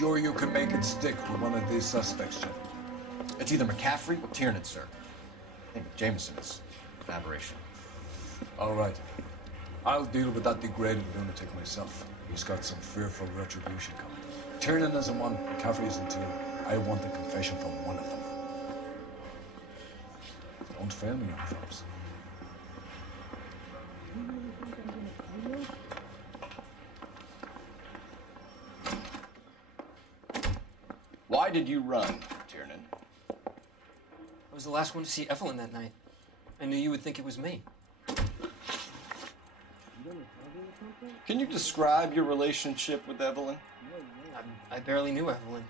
sure you can make it stick with one of these suspects, Jim? It's either McCaffrey or Tiernan, sir. I think Jamison is an aberration. All right. I'll deal with that degraded lunatic myself. He's got some fearful retribution coming. Tiernan isn't one, McCaffrey isn't two. I want the confession from one of them. Don't fail me, young folks. Why did you run, Tiernan? I was the last one to see Evelyn that night. I knew you would think it was me. Can you describe your relationship with Evelyn? I barely knew Evelyn.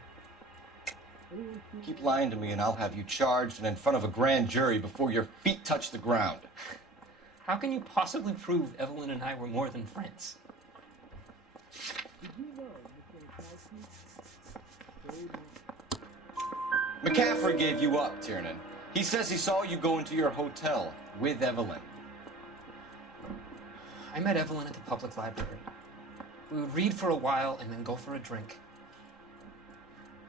Keep lying to me and I'll have you charged and in front of a grand jury before your feet touch the ground. How can you possibly prove Evelyn and I were more than friends? McCaffrey gave you up, Tiernan. He says he saw you go into your hotel with Evelyn. I met Evelyn at the public library. We would read for a while and then go for a drink.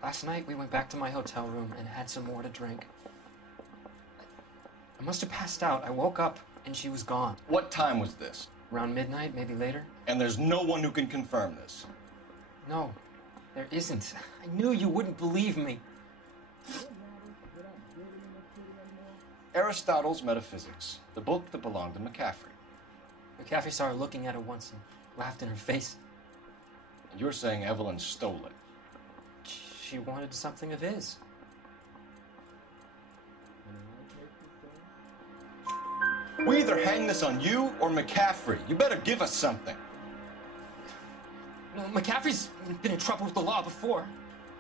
Last night, we went back to my hotel room and had some more to drink. I must have passed out. I woke up and she was gone. What time was this? Around midnight, maybe later. And there's no one who can confirm this? No, there isn't. I knew you wouldn't believe me. Aristotle's Metaphysics, the book that belonged to McCaffrey. McCaffrey saw her looking at it once and laughed in her face. And you're saying Evelyn stole it? She wanted something of his. We either hang this on you or McCaffrey. You better give us something. No, McCaffrey's been in trouble with the law before.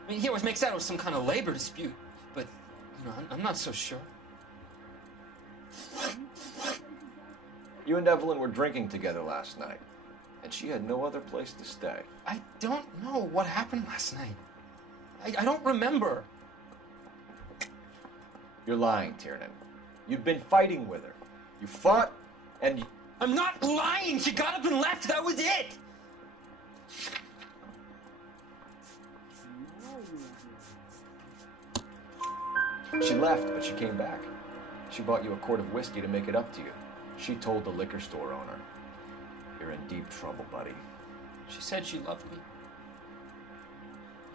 I mean, he always makes out it was some kind of labor dispute. But, you know, I'm not so sure. You and Evelyn were drinking together last night, and she had no other place to stay. I don't know what happened last night. I don't remember. You're lying, Tiernan. You've been fighting with her. You fought, and I'm not lying! She got up and left! That was it! She left, but she came back. She bought you a quart of whiskey to make it up to you. She told the liquor store owner. You're in deep trouble, buddy. She said she loved me.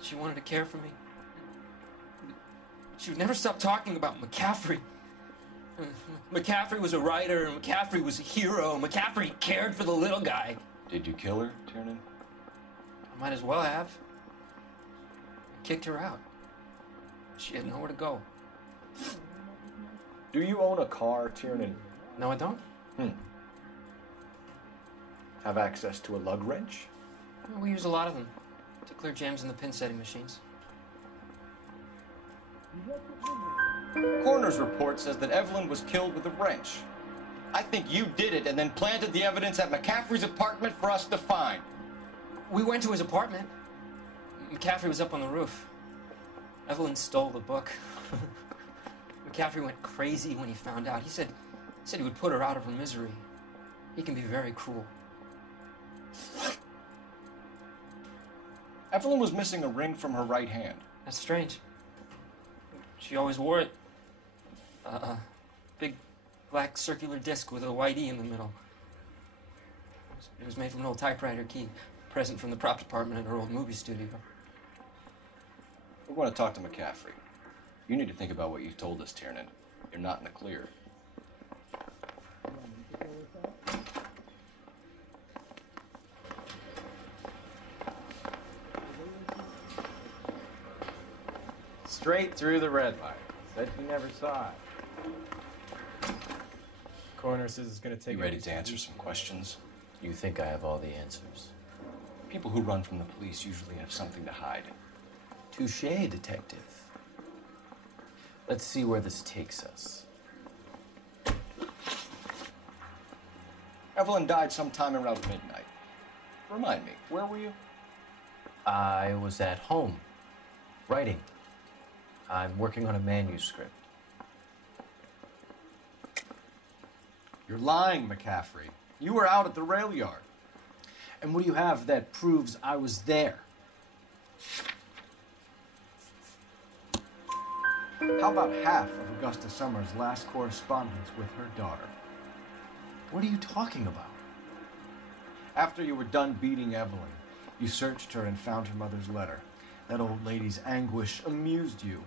She wanted to care for me. She would never stop talking about McCaffrey. McCaffrey was a writer, and McCaffrey was a hero. McCaffrey cared for the little guy. Did you kill her, Tiernan? I might as well have. I kicked her out. She had nowhere to go. Do you own a car, Tiernan? No, I don't. Have access to a lug wrench? Well, we use a lot of them to clear jams in the pin setting machines. Coroner's report says that Evelyn was killed with a wrench. I think you did it and then planted the evidence at McCaffrey's apartment for us to find. We went to his apartment. McCaffrey was up on the roof. Evelyn stole the book. McCaffrey went crazy when he found out. He said he would put her out of her misery. He can be very cruel. Evelyn was missing a ring from her right hand. That's strange. She always wore it. Big black circular disc with a white E in the middle. It was made from an old typewriter key, present from the prop department at her old movie studio. We're going to talk to McCaffrey. You need to think about what you've told us, Tiernan. You're not in the clear. Straight through the red light. Said he never saw it. Coroner says it's going to take... You ready to answer some questions? You think I have all the answers? People who run from the police usually have something to hide. Touché, detective. Let's see where this takes us. Evelyn died sometime around midnight. Remind me, where were you? I was at home, writing. I'm working on a manuscript. You're lying, McCaffrey. You were out at the rail yard. And what do you have that proves I was there? How about half of Augusta Summers' last correspondence with her daughter? What are you talking about? After you were done beating Evelyn, you searched her and found her mother's letter. That old lady's anguish amused you.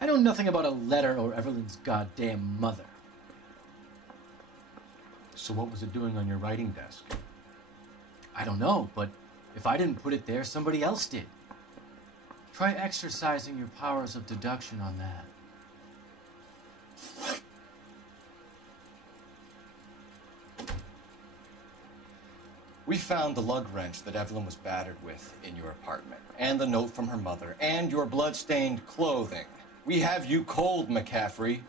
I know nothing about a letter or Evelyn's goddamn mother. So what was it doing on your writing desk? I don't know, but if I didn't put it there, somebody else did. Try exercising your powers of deduction on that. We found the lug wrench that Evelyn was battered with in your apartment, and the note from her mother, and your blood-stained clothing. We have you cold, McCaffrey.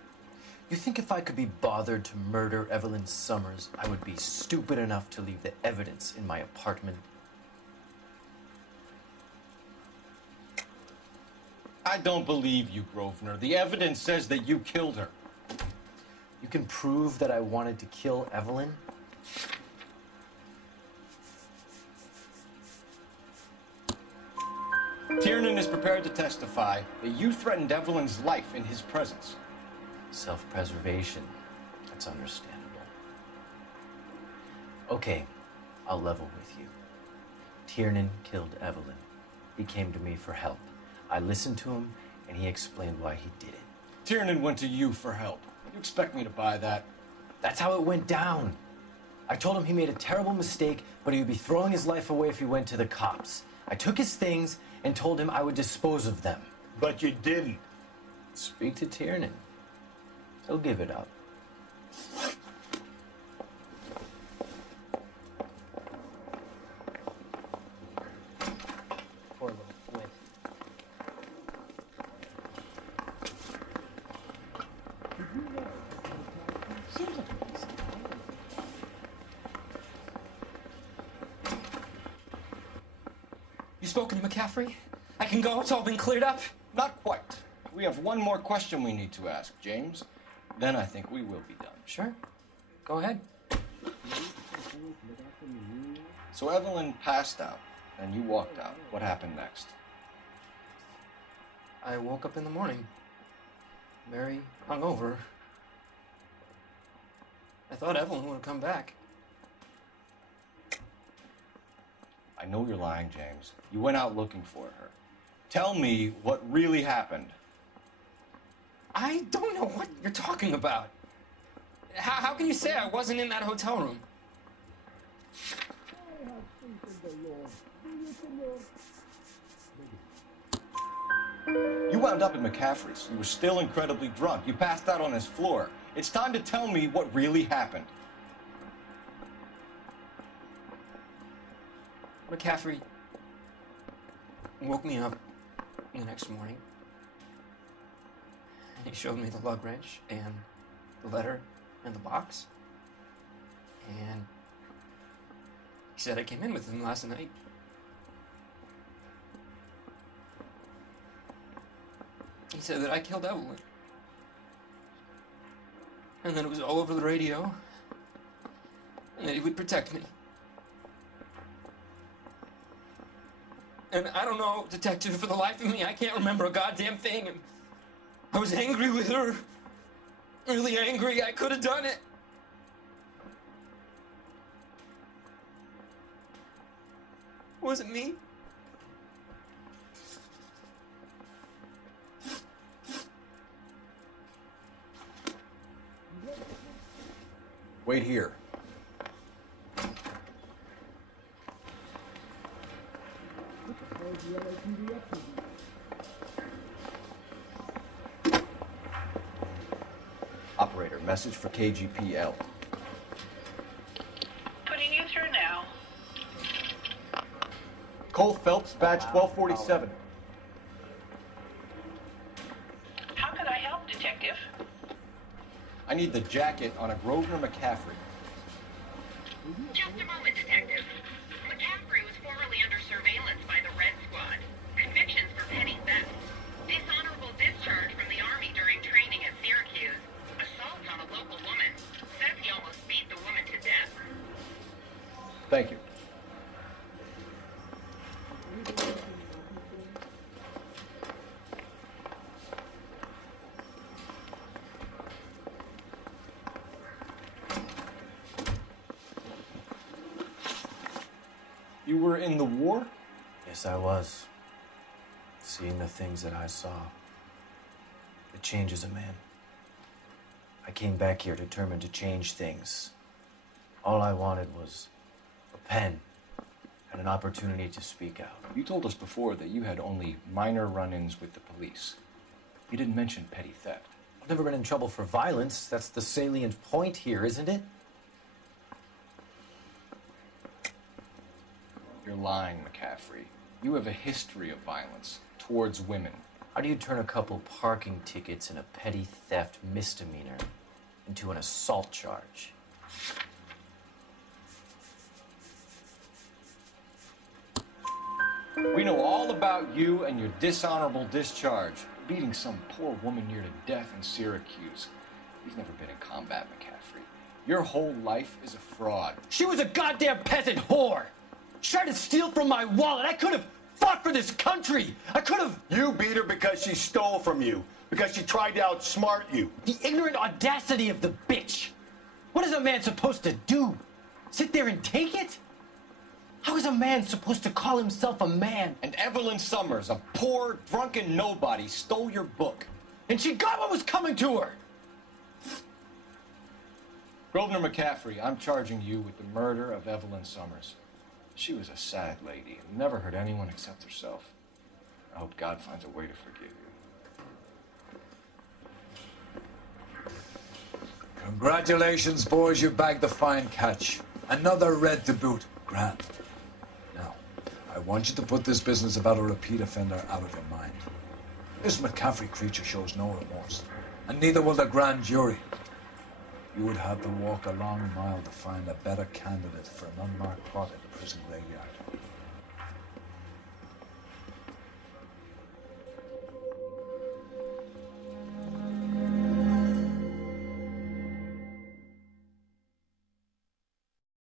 You think if I could be bothered to murder Evelyn Summers, I would be stupid enough to leave the evidence in my apartment? I don't believe you, Grosvenor. The evidence says that you killed her. You can prove that I wanted to kill Evelyn? Tiernan is prepared to testify that you threatened Evelyn's life in his presence. Self-preservation. That's understandable. Okay, I'll level with you. Tiernan killed Evelyn. He came to me for help. I listened to him, and he explained why he did it. Tiernan went to you for help. You expect me to buy that? That's how it went down. I told him he made a terrible mistake, but he would be throwing his life away if he went to the cops. I took his things and told him I would dispose of them. But you didn't. Speak to Tiernan. He'll give it up. Poor little twit. You spoken to McCaffrey? I can go? It's all been cleared up? Not quite. We have one more question we need to ask, James. Then I think we will be done. Sure. Go ahead. So Evelyn passed out, and you walked out. What happened next? I woke up in the morning, very hungover. I thought Evelyn would have come back. I know you're lying, James. You went out looking for her. Tell me what really happened. I don't know what you're talking about. How can you say I wasn't in that hotel room? You wound up at McCaffrey's. You were still incredibly drunk. You passed out on his floor. It's time to tell me what really happened. McCaffrey woke me up the next morning. He showed me the lug wrench and the letter and the box. And he said I came in with him last night. He said that I killed Evelyn. And that it was all over the radio. And that he would protect me. And I don't know, detective, for the life of me, I can't remember a goddamn thing. And I was angry with her. Really angry. I could have done it. Was it me? Wait here. Operator, message for KGPL. Putting you through now. Cole Phelps, badge 1247. How could I help, detective? I need the jacket on a Grosvenor McCaffrey. Just a moment, detective. McCaffrey was formerly under surveillance by the Red Squad. Convictions for petty theft. Dishonorable discharge from the Army during training at Syracuse. Assault on a local woman. Says he almost beat the woman to death. Thank you. were in the war? Yes, I was. Seeing the things that I saw, it changes a man. I came back here determined to change things. All I wanted was a pen and an opportunity to speak out. You told us before that you had only minor run-ins with the police. You didn't mention petty theft. I've never been in trouble for violence. That's the salient point here, isn't it? You're lying, McCaffrey. You have a history of violence towards women. How do you turn a couple parking tickets and a petty theft misdemeanor into an assault charge? We know all about you and your dishonorable discharge, beating some poor woman near to death in Syracuse. You've never been in combat, McCaffrey. Your whole life is a fraud. She was a goddamn peasant whore! She tried to steal from my wallet. I could have fought for this country. I could have... You beat her because she stole from you, because she tried to outsmart you. The ignorant audacity of the bitch. What is a man supposed to do? Sit there and take it? How is a man supposed to call himself a man? And Evelyn Summers, a poor, drunken nobody, stole your book. And she got what was coming to her. Grosvenor McCaffrey, I'm charging you with the murder of Evelyn Summers. She was a sad lady and never hurt anyone except herself. I hope God finds a way to forgive you. Congratulations, boys, you bagged the fine catch. Another red to boot. Grand. Now, I want you to put this business about a repeat offender out of your mind. This McCaffrey creature shows no remorse, and neither will the grand jury. You would have to walk a long mile to find a better candidate for an unmarked plot in the prison graveyard.